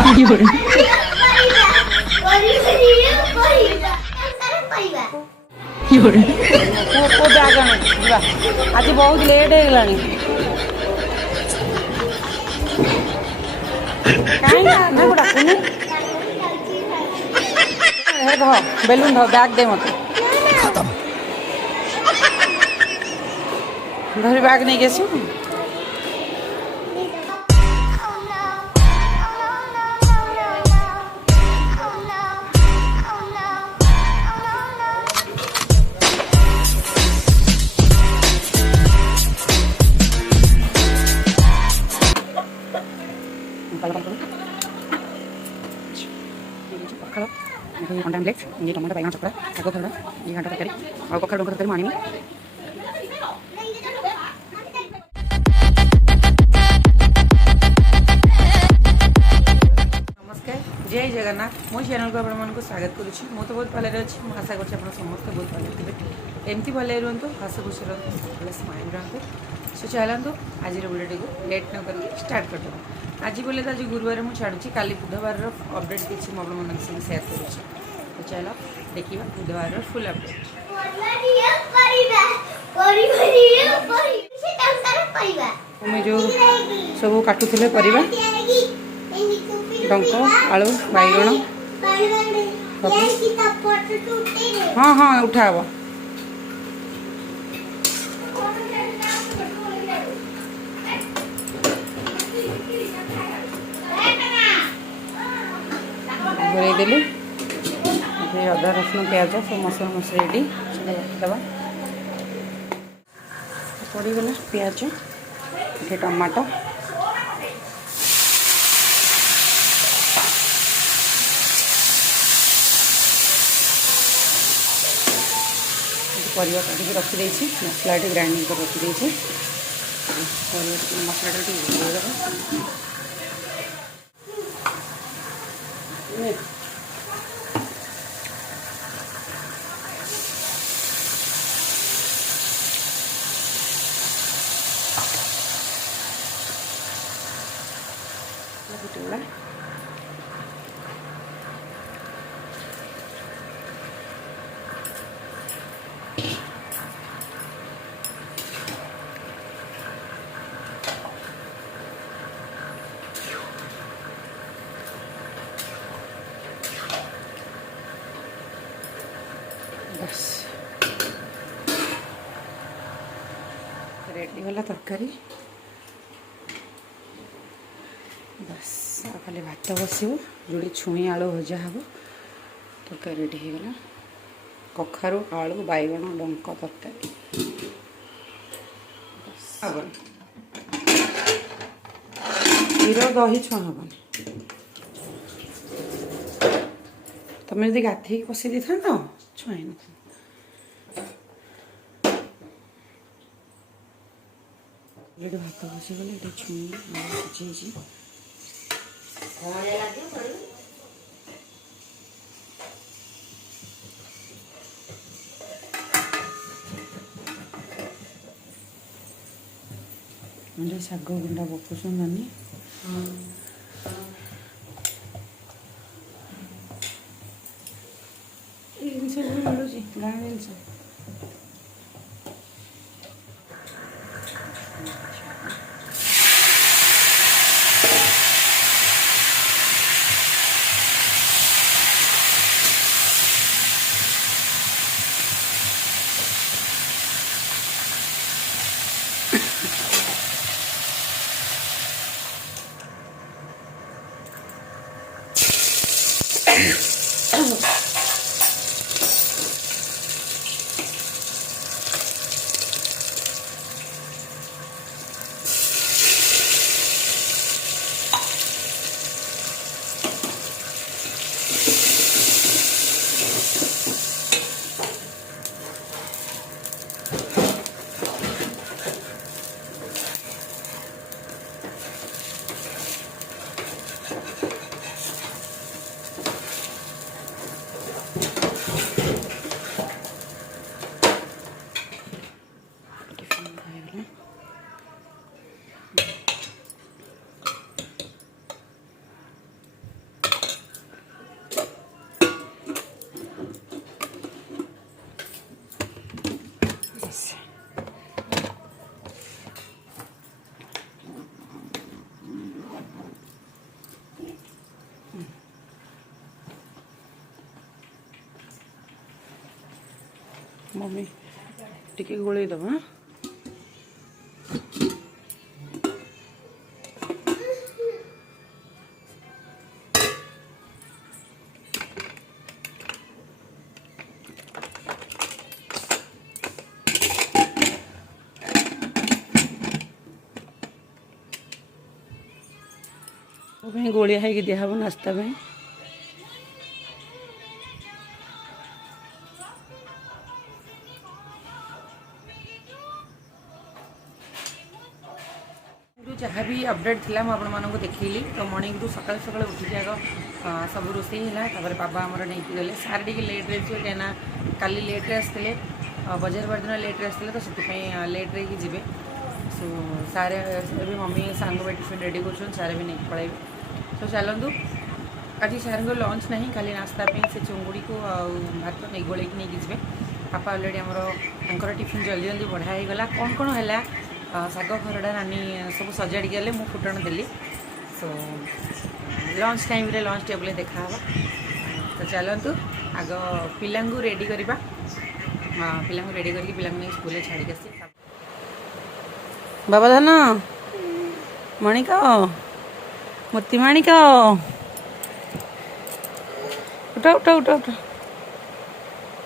Bag आज बहुत late हो गलानी बेलून धो बैग दे मत धरी बैग नहीं गेसी पखाड़ अंडा आमलेट ये टमाटो बैगन चकड़ा शाग खड़ा ये घंटा तरकारी और कखा डंका तरकारी मानी नमस्कार जय जगन्नाथ मो चैनल को आपको स्वागत करुच्ची मु तो बहुत भले अच्छी आशा कर समस्त बहुत भले थे एमती भले रुहतु हस खुशी रुहतु स्माइल रुहतु सो चलतु आज वीडियो को लेट न करके स्टार्ट करदे आज बोले तो आज गुरुवार मुझे छाड़ुची काली बुधवार अपडेट किसी मुझे मन सेयार करुच्ची तो चलो देखिए बुधवार फुल अपडेट मैं जो सब काटुले परिवा डंक आलू बैगण हाँ हाँ उठा हे घोड़ेदेली अदा रसुण प्याज सब मसला मसला रेडी रखिदे पड़गला प्याज ये टमाटो परिवा काटिक रखीदे मसला ग्राइंडिंग कर रखीदे मसला बस रेडी गला तरकारी बस खाली भात बसो जोड़ी छुई आलू भजा हम तरकारी रेडी हो गला कखारू आलू बैगण डंक तरकारी क्षीर दही छुआ हेनी तुम जब गाधे कषि दे था छुआई न भात बसीगले ये छुई सिझे शाग गुंडा पकुसन नानी जिन मिलूँ गाँ जिन मम्मी टिके गोले दबा गोलिया है दिहब नाश्ता में जहाँ भी अपडेट थी मुझे देखली तो मॉर्निंग रू सकाल सकाल उठिक आग सब रोसे है बाबा आमर नहीं गले सार टी लेट्रे कहीं काली लेट्रे आसते बजार बार दिन लेट्रे आसते तो से लेट्रे ही जी सो सारे भी मम्मी सांग टिफिन रेडी कर सारे भी नहीं पलैबे तो चलतु आज सार को लंच ना खाली नास्ता से चुंगुड़ी को भात नहीं गोल नहीं जी पापा अलरेडी आमर टिफिन जल्दी जल्दी बढ़ा गला कौन कौन है शाग खरड़ा नानी सब सजाड़ी गले मु फुटण देली सो लंच टाइम रे लंच टेबल देखा तो चलतु आग पिला रेडी करवा हाँ पिला रेडी करके पिला स्कूल छाड़ी आसी बाबा धन मणिक मोती मणिक उठा उठा उठा उठा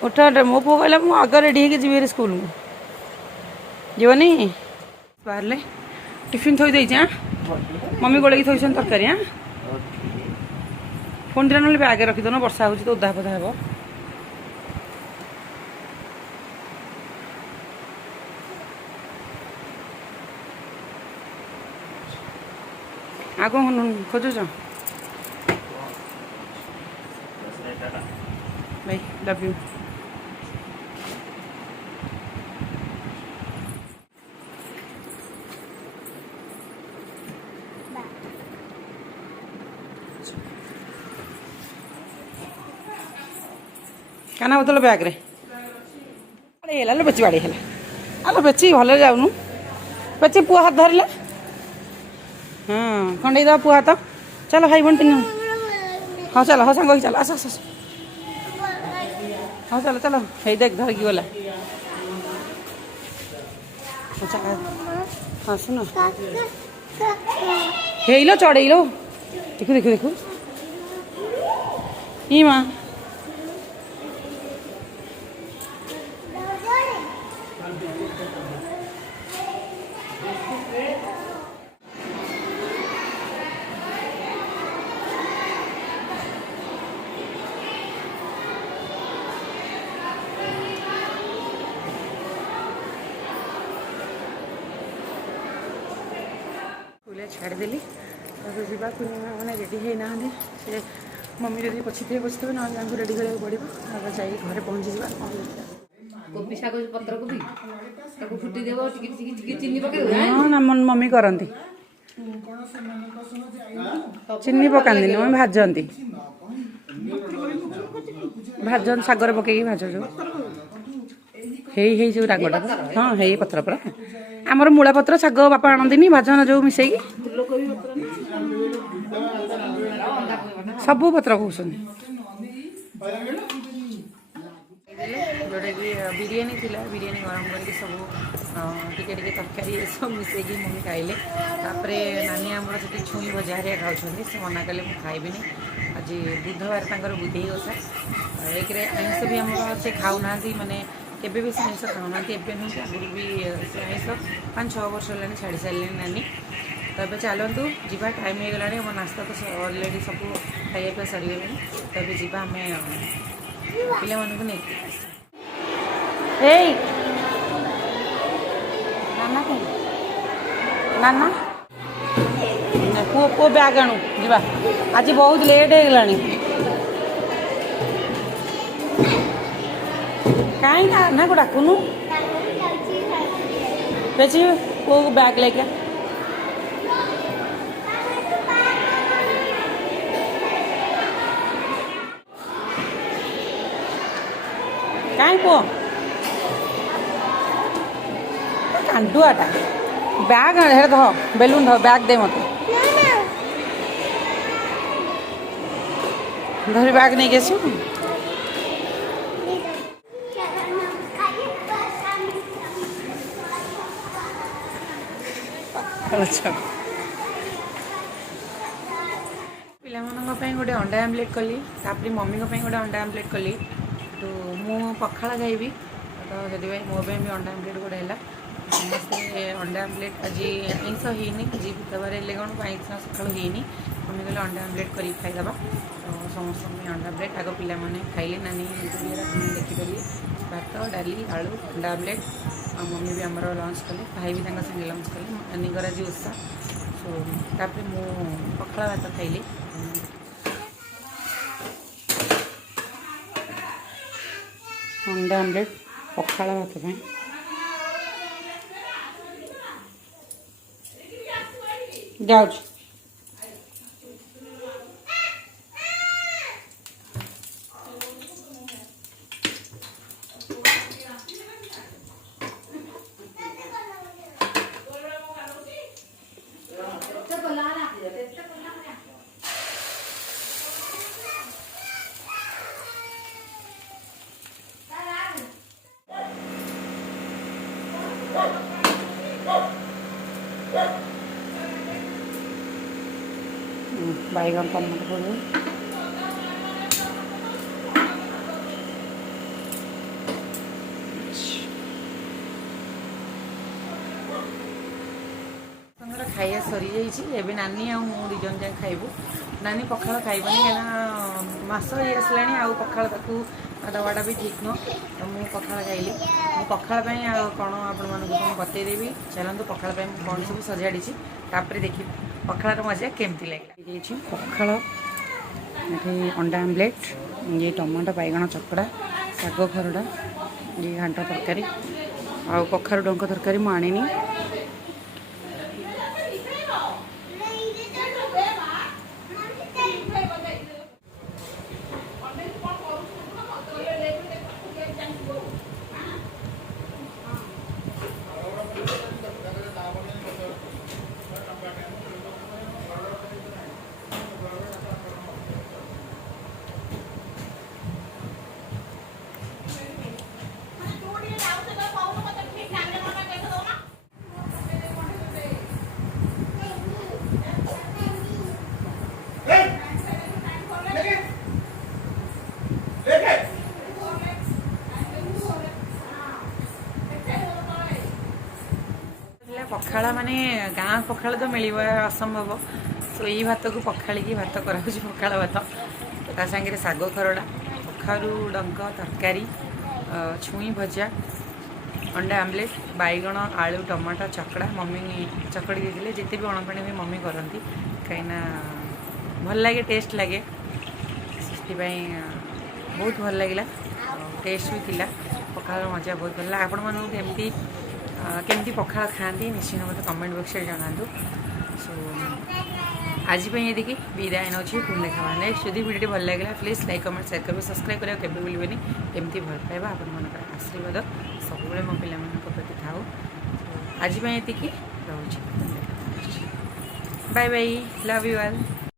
उठा उठा मो पु कहला मु आग रेडी होगी जी स्कूल जीवनी बाहर टिफिन थोई देई हाँ मम्मी गोले की थोई तरकारी हाँ फोन दिन ना बैग रखीदन वर्षा हो तो ओदा फदा हे आ कौन खोजुच भाई लव यू काना बोतल बैग रे अरे बेची बाड़ी है आलो बेची भले जाऊनु बेची पुआ हाथ धरले हाँ खंडे दवा पुआ हाथ चलो भाई बन तीन हाँ चलो हाँ सांग चल आस आस हाँ चलो चलो हे देख धर की गला हाँ सुन हेलो चढ़े लो देखो देखो देखो ई माँ छाड़देली जावा मैंने रेडी है ना से मम्मी जब पछी थे बसते ना रेडी करा पड़ो जा घर पहुँची जा कोबी शाग पत्र कोबी ताको फुटी देबो टिके चीनी पके हां ना मम्मी करंती चीनी पकांदी न भाजंती भाजन सागर पके भाज जो हे जो रागटा हाँ हे पत्र पर आमर मूला पत्र शाग बापा आनंदी भाजन जो मिसे सबू पत्र कहते जोटा कि बिरियानी थी बिरियानी गरम करके सब टिके तरकारी सब मिसे मम्मी खाइले तापर नानी आमर से छुई भजा हरिया खाऊँ से मना कले मुझे खाइबी आज बुधवार तक बुधे ओषा एक आइंस भी आम से खाऊना माने केबे भी आइंस खाऊना एवं नुह आगुरी भी आइंस 5-6 वर्ष है छाड़ी सारे नानी तो ये चलतु जीवा टाइम हो गला आम नास्ता तो अलरेडी सब खाया पीवा सरीगला तो ये जीवा आम पिला मानक नहीं नाना नाना पुओ बैग आणु जीवा आज बहुत लेट हो गला कहीं ना को डाकुनु बेची पुओ को बैग लेके कहीं पुओ कांडुआटा बैग हे ध बेलून ध बैग दे मत धरी बैग नहीं गेसु अच्छा पे गोटे अंडा आमलेट कली तापर मम्मी गोटे अंडा आमलेट कली तो मु पखाला खाइबी तो से मो भी अंडा आमलेट गोटे है समस्ते अंडा आमलेट आज आइंस होनी आज बुधवार कौन आइंस सका होनी मम्मी कहले अंडा आमलेट कर खाईदे तो समस्त अंडा आमलेट आग पे खाइले नानी देखिपारे भात डाली आलू अंडा आमलेट मम्मी भी आमर लंच कले भाई भी संगे लंच कले नानी आज ओषा सो तापर मु पखाला भात खाइली अंडा आमलेट पखाला भात पे जाऊँ बैगन टमाटर पड़े खाइया सरी जाइए नानी आ दुजन जाए खाइबू नानी पखाल खाइबनी कहीं मस ही आसला आउ पखाल दवाटा भी ठीक नुह तो मुझे पखाल खाइली मु पखाल कौन आपण बतईदेवी चलतु पखाल कौन सब सजाड़ी तापर देखी पखाड़ मजा केमती लगे पखाड़ ये अंडा आमलेट ये टमाटो बैगण चकड़ा शाग खरड़ा ये घांट तरकारी आ कखारु डंक तरकारी मुझे आनी पखाड़ा माने गाँ पखाड़ तो मिल असंभव सो ये भात को पखाड़ी भात कर पखाड़ भात ता सागर शाग खरड़ा कखारु डंक तरकारी छुई भजा अंडा आमलेट बैगण आलू टमाटर चकड़ा मम्मी चकड़ी देते जिते भी अणपाणी भी मम्मी करती कहीं भल लगे टेस्ट लगे से बहुत भल लगे टेस्ट भी थिला पखाड़ मजा बहुत भल आपण मानू केमती केमती पखाड़ खाती निश्चित मत कमेंट बॉक्स में जनातु सो आज ये विदाय नौ पुणी देखा नेक्स्ट जब वीडियो भल लगे प्लीज लाइक कमेंट शेयर करेंगे सब्सक्राइब करेंगे केवे भूलें एमती भल पाइबा आपण आशीर्वाद सब मो पिला प्रति थाऊ आज ये रोचे bye bye love you all.